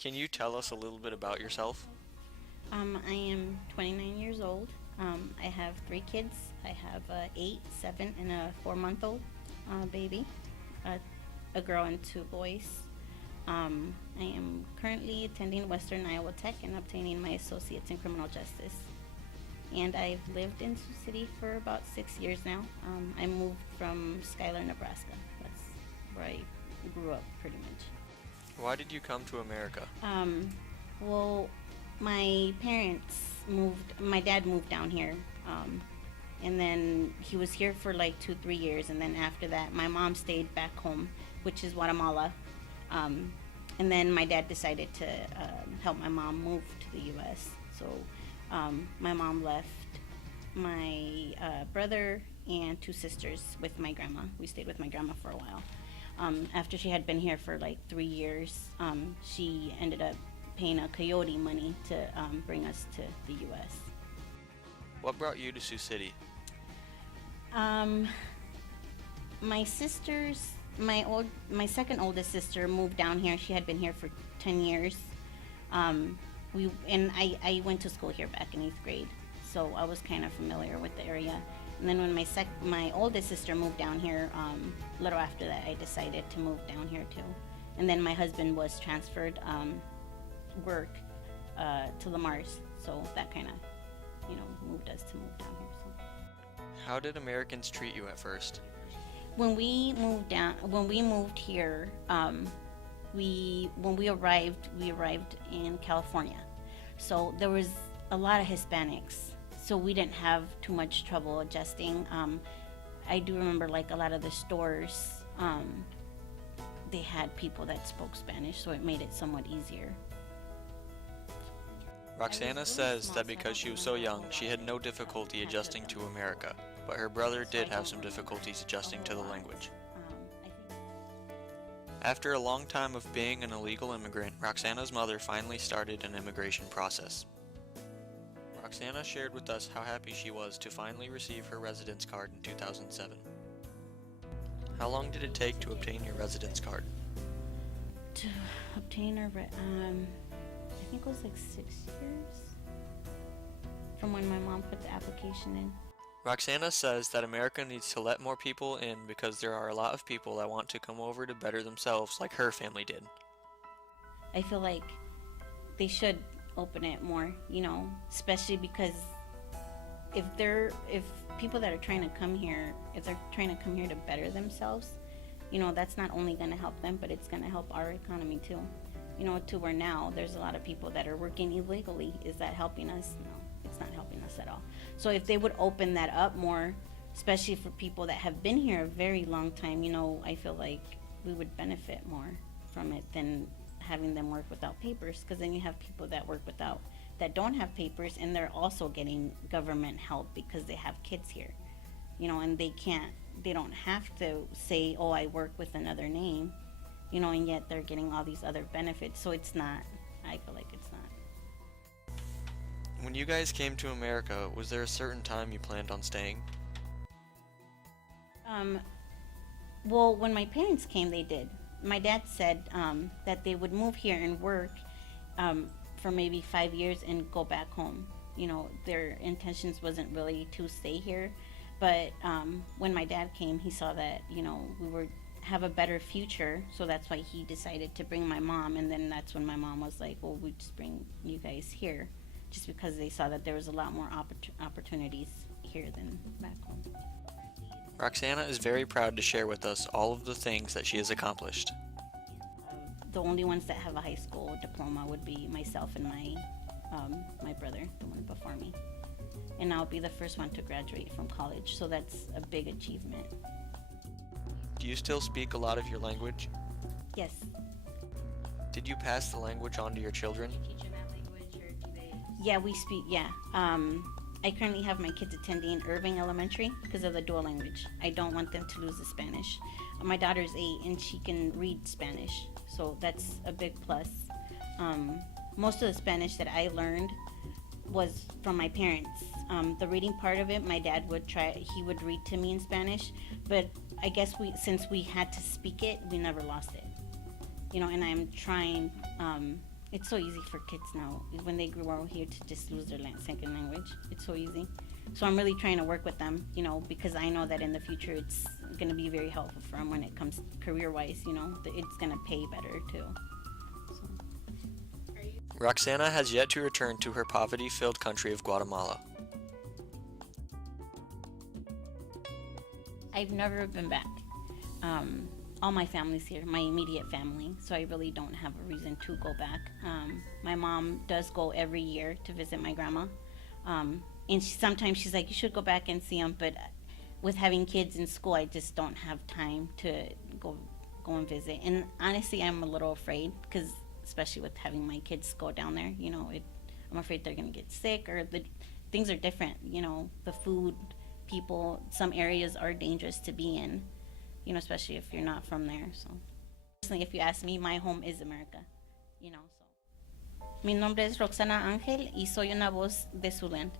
Can you tell us a little bit about yourself? I am 29 years old. I have three kids. I have a 8, 7, and a 4-month-old baby, uh, a girl and two boys. I am currently attending Western Iowa Tech and obtaining my associates in criminal justice. And I've lived in Sioux City for about 6 years now. I moved from Schuyler, Nebraska. That's where I grew up pretty much. Why did you come to America? Well, my parents moved, my dad moved down here. And then he was here for like 2, 3 years. And then after that, my mom stayed back home, which is Guatemala. And then my dad decided to help my mom move to the U.S. So my mom left my brother and two sisters with my grandma. We stayed with my grandma for a while. After she had been here for like 3 years, she ended up paying a coyote money to bring us to the U.S. What brought you to Sioux City? Um, my sisters, my second oldest sister moved down here. She had been here for 10 years. I went to school here back in 8th grade, so I was kind of familiar with the area. And then when my oldest sister moved down here, a little after that, I decided to move down here too. And then my husband was transferred work to Lamar's, so that kind of, moved us to move down here. So How did Americans treat you at first? when we moved here, when we arrived in California. So there was a lot of Hispanics. So we didn't have too much trouble adjusting. I do remember like a lot of the stores, they had people that spoke Spanish, so it made it somewhat easier. Roxana says that because she was so young, she had no difficulty adjusting to America, but her brother did have some difficulties adjusting to the language. After a long time of being an illegal immigrant, Roxana's mother finally started an immigration process. Roxana shared with us how happy she was to finally receive her residence card in 2007. How long did it take to obtain your residence card? To obtain I think it was like 6 years from when my mom put the application in. Roxana says that America needs to let more people in because there are a lot of people that want to come over to better themselves like her family did. I feel like they should open it more, especially because if people that are trying to come here, if they're trying to come here to better themselves, that's not only going to help them, but it's going to help our economy too. To where now there's a lot of people that are working illegally. Is that helping us? No, it's not helping us at all. So if they would open that up more, especially for people that have been here a very long time, I feel like we would benefit more from it than having them work without papers, because then you have people that don't have papers, and they're also getting government help because they have kids here, and they don't have to say, oh, I work with another name, and yet they're getting all these other benefits. So I feel like it's not. When you guys came to America, was there a certain time you planned on staying? Well, when my parents came, they did. My dad said that they would move here and work for maybe 5 years and go back home. Their intentions wasn't really to stay here. But when my dad came, he saw that, we would have a better future. So that's why he decided to bring my mom. And then that's when my mom was like, well, we just bring you guys here. Just because they saw that there was a lot more opportunities here than back home. Roxana is very proud to share with us all of the things that she has accomplished. The only ones that have a high school diploma would be myself and my brother, the one before me. And I'll be the first one to graduate from college, so that's a big achievement. Do you still speak a lot of your language? Yes. Did you pass the language on to your children? Teach them that language, or do they? Yeah, we speak. Yeah. I currently have my kids attending Irving Elementary because of the dual language. I don't want them to lose the Spanish. My daughter's 8 and she can read Spanish, so that's a big plus. Most of the Spanish that I learned was from my parents. The reading part of it, my dad he would read to me in Spanish, but I guess since we had to speak it, we never lost it. And I'm trying It's so easy for kids now when they grow out here to just lose their second language. It's so easy. So I'm really trying to work with them, because I know that in the future it's going to be very helpful for them when it comes career-wise. It's going to pay better too. So. Roxana has yet to return to her poverty-filled country of Guatemala. I've never been back. All my family's here, my immediate family, so I really don't have a reason to go back. My mom does go every year to visit my grandma, and sometimes she's like, you should go back and see them, but with having kids in school, I just don't have time to go and visit. And honestly, I'm a little afraid, because especially with having my kids go down there, I'm afraid they're going to get sick, or the things are different, the food, people, some areas are dangerous to be in, especially if you're not from there. So, personally, if you ask me, my home is America, so. Mi nombre es Roxana Angel y soy una voz de Siouxland.